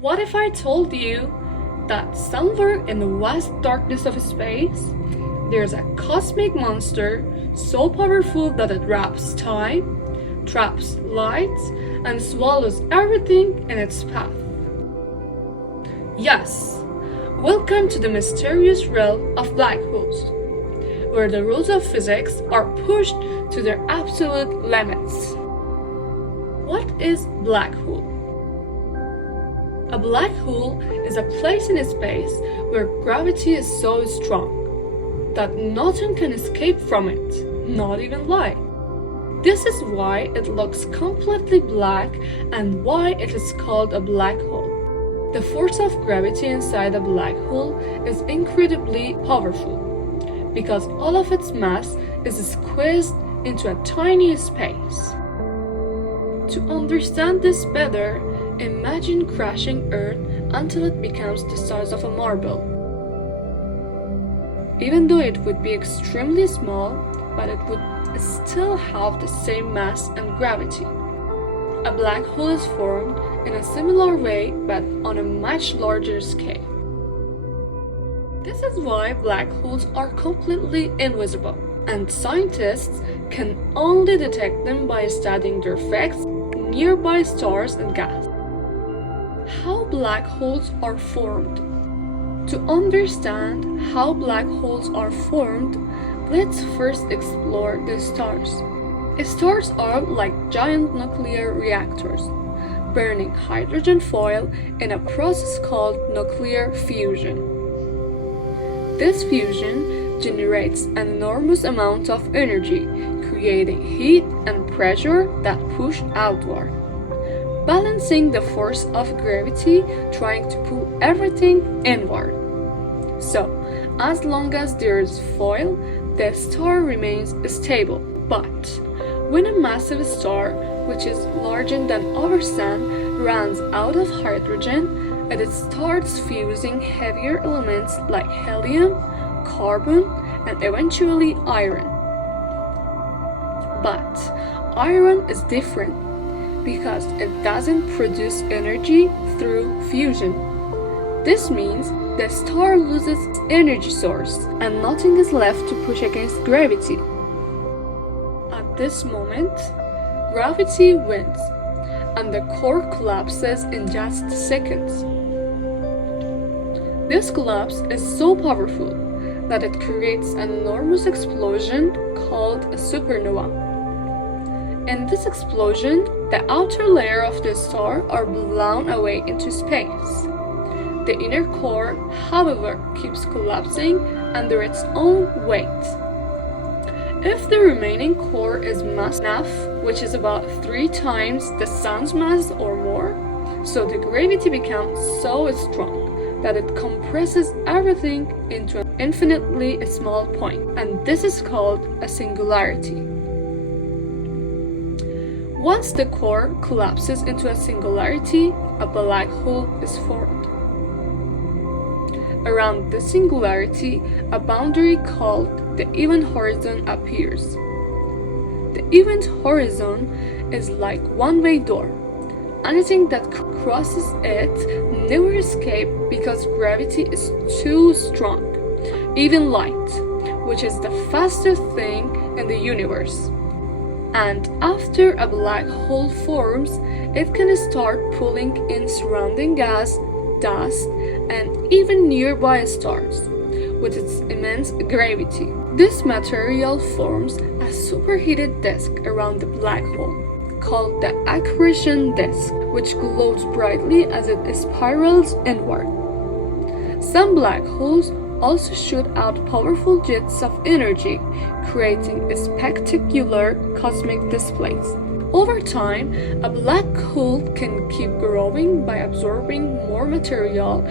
What if I told you that somewhere in the vast darkness of space, there's a cosmic monster so powerful that it wraps time, traps light, and swallows everything in its path? Yes, welcome to the mysterious realm of black holes, where the rules of physics are pushed to their absolute limits. What is black hole? A black hole is a place in space where gravity is so strong that nothing can escape from it, not even light. This is why it looks completely black and why it is called a black hole. The force of gravity inside a black hole is incredibly powerful because all of its mass is squeezed into a tiny space. To understand this better, imagine crashing Earth until it becomes the size of a marble. Even though it would be extremely small, but it would still have the same mass and gravity. A black hole is formed in a similar way, but on a much larger scale. This is why black holes are completely invisible, and scientists can only detect them by studying their effects nearby stars and gas. How black holes are formed. To understand how black holes are formed, let's first explore the stars. Stars are like giant nuclear reactors, burning hydrogen foil in a process called nuclear fusion. This fusion generates an enormous amount of energy, creating heat and pressure that push outward, balancing the force of gravity, trying to pull everything inward. So, as long as there is foil, the star remains stable. But when a massive star, which is larger than our sun, runs out of hydrogen, it starts fusing heavier elements like helium, carbon, and eventually iron. But iron is different because it doesn't produce energy through fusion. This means the star loses its energy source and nothing is left to push against gravity. At this moment, gravity wins and the core collapses in just seconds. This collapse is so powerful that it creates an enormous explosion called a supernova. In this explosion, the outer layer of the star are blown away into space. The inner core, however, keeps collapsing under its own weight. If the remaining core is mass enough, which is about 3 times the sun's mass or more, so the gravity becomes so strong that it compresses everything into an infinitely small point, and this is called a singularity. Once the core collapses into a singularity, a black hole is formed. Around the singularity, a boundary called the event horizon appears. The event horizon is like one-way door. Anything that crosses it never escapes because gravity is too strong. Even light, which is the fastest thing in the universe. And after a black hole forms, it can start pulling in surrounding gas, dust, and even nearby stars with its immense gravity. This material forms a superheated disk around the black hole, called the accretion disk, which glows brightly as it spirals inward. Some black holes also shoot out powerful jets of energy, creating spectacular cosmic displays. Over time, a black hole can keep growing by absorbing more material,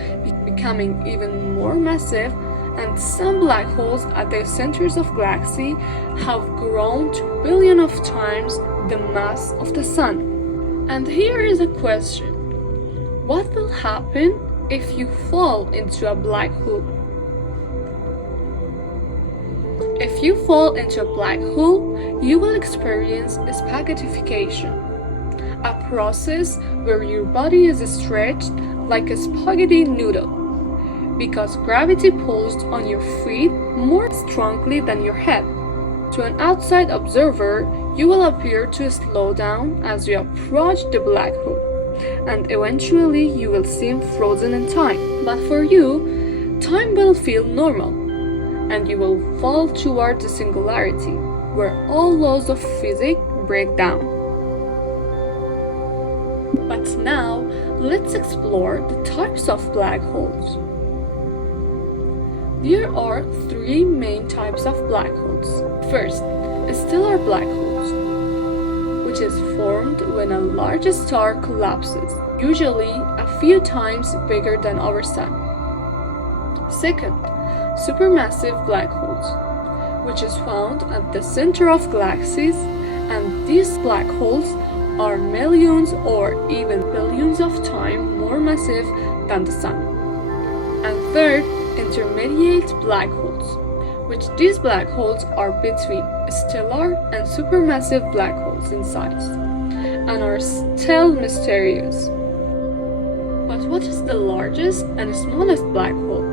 becoming even more massive, and some black holes at the centers of galaxies have grown to billions of times the mass of the sun. And here is a question. What will happen if you fall into a black hole? If you fall into a black hole, you will experience spaghettification, a process where your body is stretched like a spaghetti noodle, because gravity pulls on your feet more strongly than your head. To an outside observer, you will appear to slow down as you approach the black hole, and eventually you will seem frozen in time. But for you, time will feel normal, and you will fall toward the singularity, where all laws of physics break down. But now, let's explore the types of black holes. There are three main types of black holes. First, stellar black holes, which is formed when a large star collapses, usually a few times bigger than our Sun. Second, supermassive black holes, which is found at the center of galaxies, and these black holes are millions or even billions of times more massive than the Sun. And third, intermediate black holes, which these black holes are between stellar and supermassive black holes in size, and are still mysterious. But what is the largest and smallest black hole?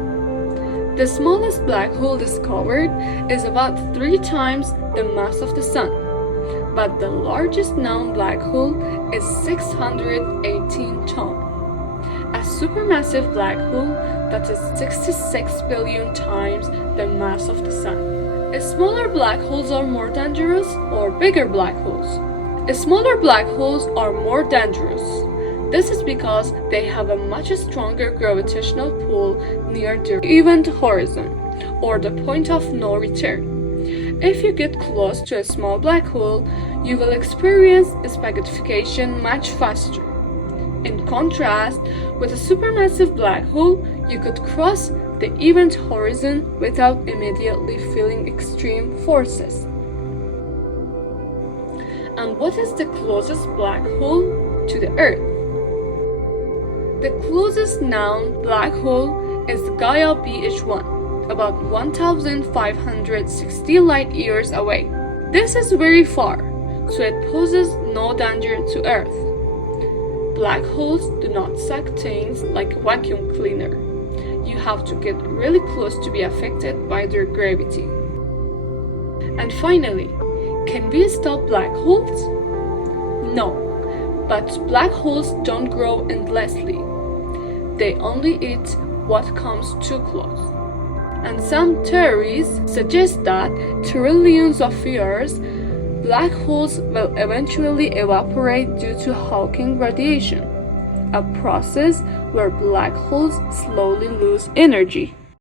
The smallest black hole discovered is about 3 times the mass of the Sun, but the largest known black hole is 618 tons. A supermassive black hole that is 66 billion times the mass of the Sun. Smaller black holes are more dangerous, or bigger black holes? Smaller black holes are more dangerous. This is because they have a much stronger gravitational pull near the event horizon, or the point of no return. If you get close to a small black hole, you will experience spaghettification much faster. In contrast, with a supermassive black hole, you could cross the event horizon without immediately feeling extreme forces. And what is the closest black hole to the Earth? The closest known black hole is Gaia BH1, about 1,560 light years away. This is very far, so it poses no danger to Earth. Black holes do not suck things like a vacuum cleaner. You have to get really close to be affected by their gravity. And finally, can we stop black holes? No, but black holes don't grow endlessly. They only eat what comes too close. And some theories suggest that trillions of years, black holes will eventually evaporate due to Hawking radiation, a process where black holes slowly lose energy.